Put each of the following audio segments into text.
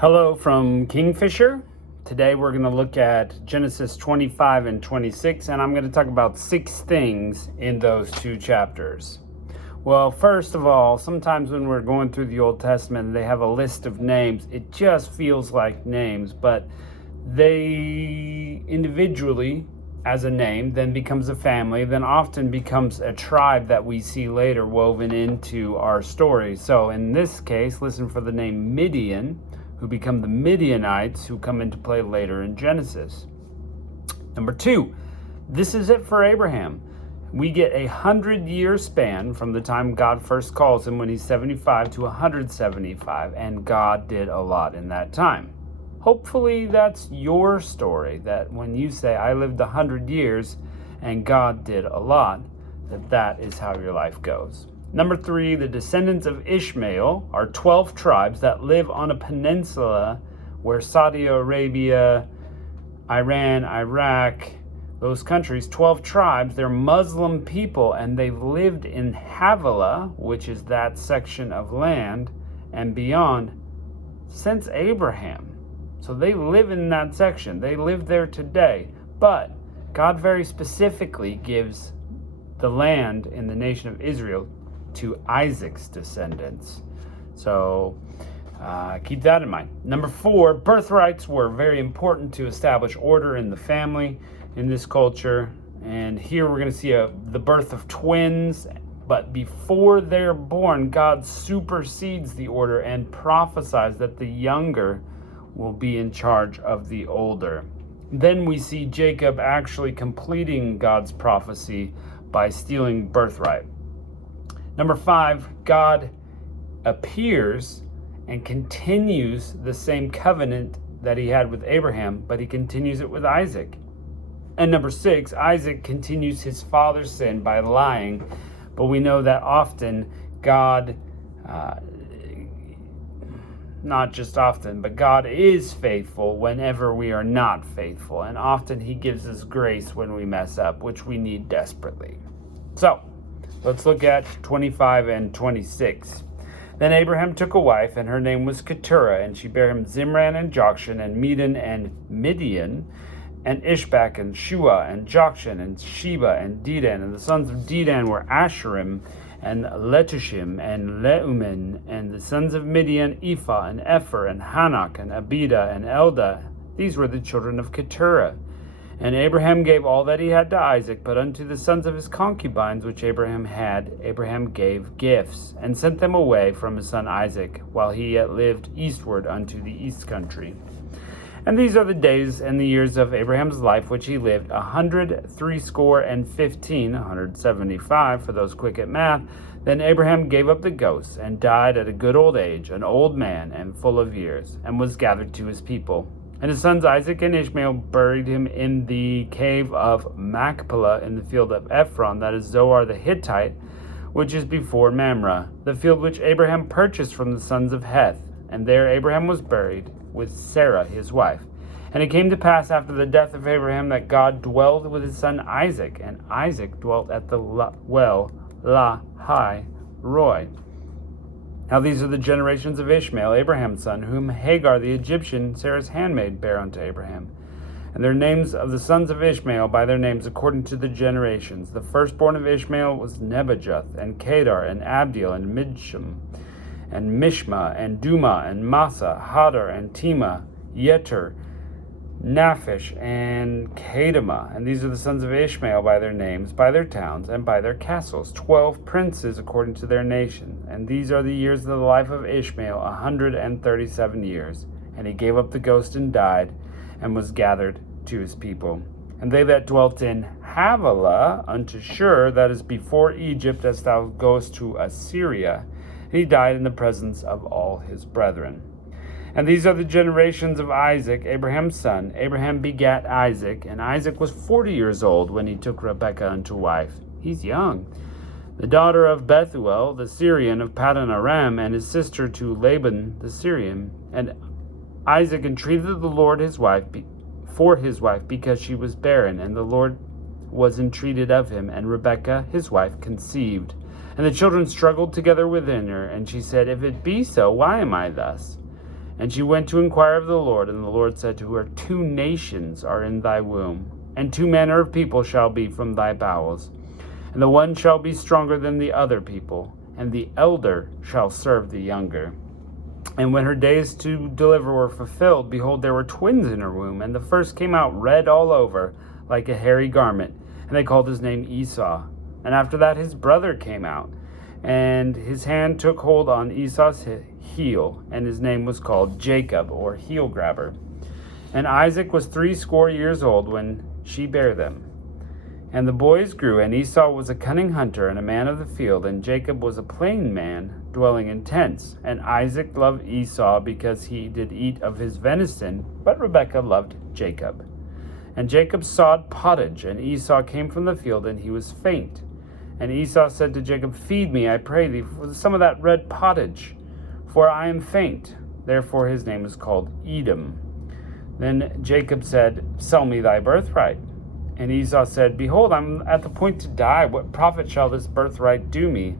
Hello from Kingfisher. Today we're going to look at Genesis 25 and 26, and I'm going to talk about 6 things in those 2 chapters. Well, first of all, sometimes when we're going through the Old Testament, they have a list of names. It just feels like names, but they individually, as a name, then becomes a family, then often becomes a tribe that we see later woven into our story. So in this case, listen for the name Midian, who become the Midianites, who come into play later in Genesis. Number 2, this is it for Abraham. We get a 100-year span from the time God first calls him when he's 75 to 175, and God did a lot in that time. Hopefully that's your story, that when you say, I lived 100 years and God did a lot, that is how your life goes. Number 3, the descendants of Ishmael are 12 tribes that live on a peninsula where Saudi Arabia, Iran, Iraq, those countries, 12 tribes, they're Muslim people, and they've lived in Havilah, which is that section of land, and beyond, since Abraham. So they live in that section. They live there today. But God very specifically gives the land in the nation of Israel to Isaac's descendants. So keep that in mind. Number 4, birthrights were very important to establish order in the family in this culture. And here we're going to see the birth of twins. But before they're born, God supersedes the order and prophesies that the younger will be in charge of the older. Then we see Jacob actually completing God's prophecy by stealing birthright. Number 5, God appears and continues the same covenant that he had with Abraham, but he continues it with Isaac. And number 6, Isaac continues his father's sin by lying, but we know that often God, not just often, but God is faithful whenever we are not faithful, and often he gives us grace when we mess up, which we need desperately. So, let's look at 25 and 26. Then Abraham took a wife, and her name was Keturah, and she bare him Zimran and Jokshan and Medan and Midian, and Ishbak and Shua and Jokshan and Sheba and Dedan. And the sons of Dedan were Asherim and Letushim and Leuman. And the sons of Midian, Ephah and Epher and Hanok and Abida and Eldah. These were the children of Keturah. And Abraham gave all that he had to Isaac, but unto the sons of his concubines which Abraham had, Abraham gave gifts, and sent them away from his son Isaac, while he yet lived eastward unto the east country. And these are the days and the years of Abraham's life which he lived, 175, 175, for those quick at math. Then Abraham gave up the ghost, and died at a good old age, an old man and full of years, and was gathered to his people. And his sons Isaac and Ishmael buried him in the cave of Machpelah in the field of Ephron, that is Zoar the Hittite, which is before Mamre, the field which Abraham purchased from the sons of Heth. And there Abraham was buried with Sarah his wife. And it came to pass after the death of Abraham that God dwelled with his son Isaac, and Isaac dwelt at the well Lahai Roi. Now these are the generations of Ishmael, Abraham's son, whom Hagar the Egyptian, Sarah's handmaid, bare unto Abraham. And their names of the sons of Ishmael by their names according to the generations. The firstborn of Ishmael was Nebajoth, and Kedar, and Abdiel, and Midsham, and Mishma, and Duma, and Massa, Hadar, and Tema, Yeter, Naphish, and Kedemah. And these are the sons of Ishmael by their names, by their towns, and by their castles, 12 princes according to their nation. And these are the years of the life of Ishmael, 137 years. And he gave up the ghost and died, and was gathered to his people. And they that dwelt in Havilah unto Shur, that is before Egypt, as thou goest to Assyria. And he died in the presence of all his brethren. And these are the generations of Isaac, Abraham's son. Abraham begat Isaac, and Isaac was 40 years old when he took Rebekah unto wife. He's young. The daughter of Bethuel, the Syrian of Paddan Aram, and his sister to Laban the Syrian. And Isaac entreated the Lord for his wife, because she was barren, and the Lord was entreated of him, and Rebekah his wife conceived. And the children struggled together within her, and she said, If it be so, why am I thus? And she went to inquire of the Lord, and the Lord said to her, 2 nations are in thy womb, and 2 manner of people shall be from thy bowels. And the one shall be stronger than the other people, and the elder shall serve the younger. And when her days to deliver were fulfilled, behold, there were twins in her womb, and the first came out red all over, like a hairy garment, and they called his name Esau. And after that his brother came out, and his hand took hold on Esau's heel, and his name was called Jacob, or heel grabber. And Isaac was 80 years old when she bare them. And the boys grew, and Esau was a cunning hunter and a man of the field, and Jacob was a plain man, dwelling in tents. And Isaac loved Esau because he did eat of his venison, but Rebekah loved Jacob. And Jacob sawed pottage, and Esau came from the field, and he was faint. And Esau said to Jacob, Feed me, I pray thee, with some of that red pottage, for I am faint. Therefore his name is called Edom. Then Jacob said, Sell me thy birthright. And Esau said, Behold, I am at the point to die. What profit shall this birthright do me?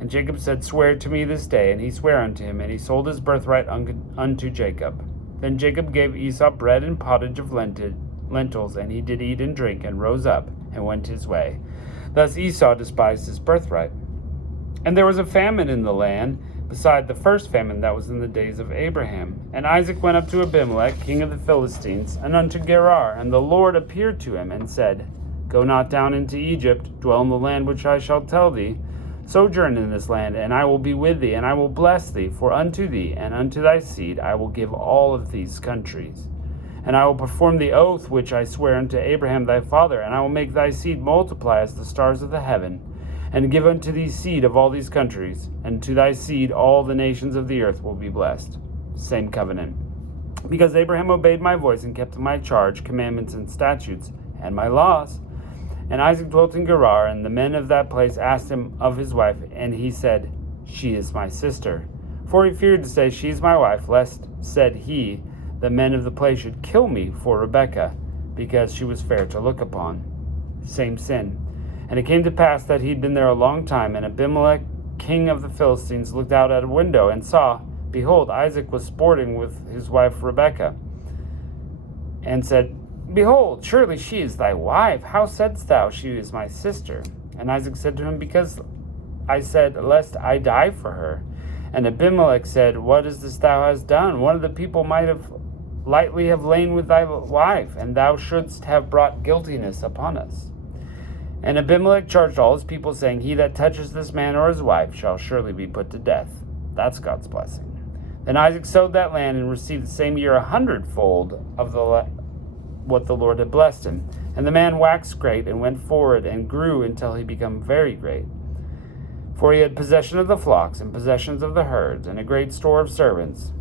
And Jacob said, Swear to me this day. And he sware unto him, and he sold his birthright unto Jacob. Then Jacob gave Esau bread and pottage of lentils, and he did eat and drink, and rose up, and went his way. Thus Esau despised his birthright. And there was a famine in the land, beside the first famine that was in the days of Abraham. And Isaac went up to Abimelech, king of the Philistines, and unto Gerar. And the Lord appeared to him, and said, Go not down into Egypt, dwell in the land which I shall tell thee. Sojourn in this land, and I will be with thee, and I will bless thee. For unto thee and unto thy seed I will give all of these countries. And I will perform the oath which I swear unto Abraham thy father, and I will make thy seed multiply as the stars of the heaven, and give unto thee seed of all these countries, and to thy seed all the nations of the earth will be blessed. Same covenant. Because Abraham obeyed my voice and kept my charge, commandments, and statutes, and my laws. And Isaac dwelt in Gerar, and the men of that place asked him of his wife, and he said, She is my sister. For he feared to say, She is my wife, lest, said he, the men of the place should kill me for Rebekah, because she was fair to look upon. Same sin. And it came to pass that he had been there a long time, and Abimelech, king of the Philistines, looked out at a window, and saw, behold, Isaac was sporting with his wife Rebekah, and said, Behold, surely she is thy wife. How saidst thou, She is my sister? And Isaac said to him, Because I said, Lest I die for her. And Abimelech said, What is this thou hast done? One of the people might have lightly have lain with thy wife, and thou shouldst have brought guiltiness upon us. And Abimelech charged all his people, saying, He that touches this man or his wife shall surely be put to death. That's God's blessing. Then Isaac sowed that land, and received the same year 100-fold of what the Lord had blessed him. And the man waxed great, and went forward, and grew until he became very great. For he had possession of the flocks, and possessions of the herds, and a great store of servants.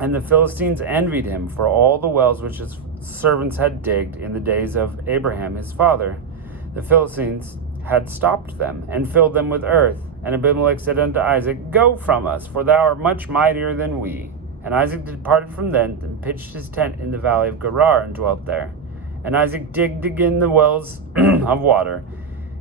And the Philistines envied him for all the wells which his servants had digged in the days of Abraham his father. The Philistines had stopped them, and filled them with earth. And Abimelech said unto Isaac, Go from us, for thou art much mightier than we. And Isaac departed from thence, and pitched his tent in the valley of Gerar, and dwelt there. And Isaac digged again the wells of water,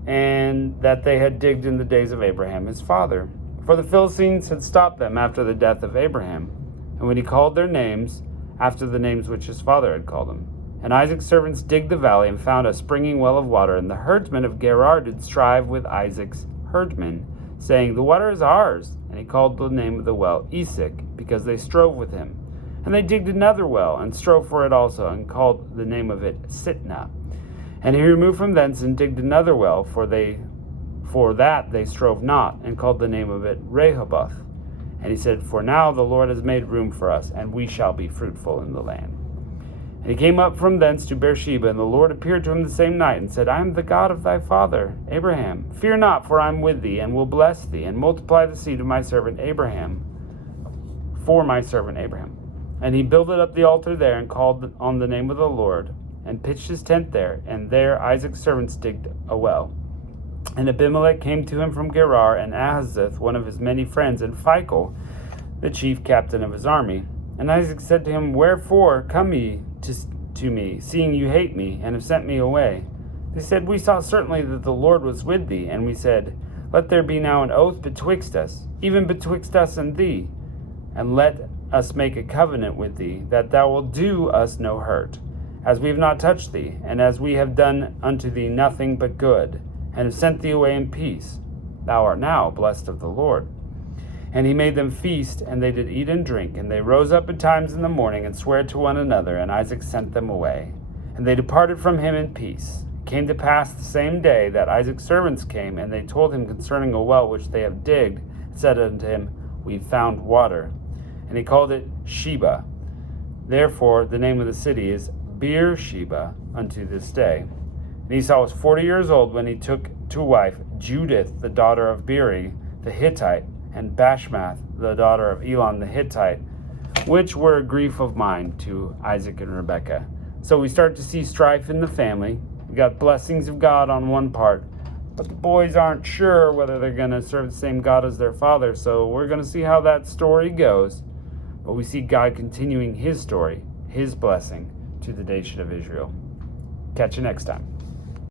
and that they had digged in the days of Abraham his father. For the Philistines had stopped them after the death of Abraham. And when he called their names, after the names which his father had called them. And Isaac's servants digged the valley, and found a springing well of water. And the herdsmen of Gerar did strive with Isaac's herdmen, saying, The water is ours. And he called the name of the well Esek, because they strove with him. And they digged another well, and strove for it also, and called the name of it Sitnah. And he removed from thence, and digged another well, for that they strove not, and called the name of it Rehoboth. And he said, For now the Lord has made room for us, and we shall be fruitful in the land. And he came up from thence to Beersheba, and the Lord appeared to him the same night, and said, I am the God of thy father Abraham. Fear not, for I am with thee, and will bless thee, and multiply the seed of my servant Abraham, for my servant Abraham. And he builded up the altar there, and called on the name of the Lord, and pitched his tent there, and there Isaac's servants digged a well. And Abimelech came to him from Gerar, and Ahazith, one of his many friends, and Phicol, the chief captain of his army. And Isaac said to him, Wherefore come ye to me, seeing you hate me, and have sent me away? They said, We saw certainly that the Lord was with thee. And we said, Let there be now an oath betwixt us, even betwixt us and thee, and let us make a covenant with thee, that thou wilt do us no hurt, as we have not touched thee, and as we have done unto thee nothing but good, and have sent thee away in peace. Thou art now blessed of the Lord. And he made them feast, and they did eat and drink, and they rose up betimes in the morning, and sware to one another, and Isaac sent them away. And they departed from him in peace. It came to pass the same day that Isaac's servants came, and they told him concerning a well which they have digged, and said unto him, We found water. And he called it Sheba. Therefore the name of the city is Beersheba unto this day. And Esau was 40 years old when he took to wife Judith, the daughter of Beeri the Hittite, and Bashmath, the daughter of Elon the Hittite, which were a grief of mind to Isaac and Rebekah. So we start to see strife in the family. We got blessings of God on one part, but the boys aren't sure whether they're going to serve the same God as their father. So we're going to see how that story goes. But we see God continuing his story, his blessing to the nation of Israel. Catch you next time.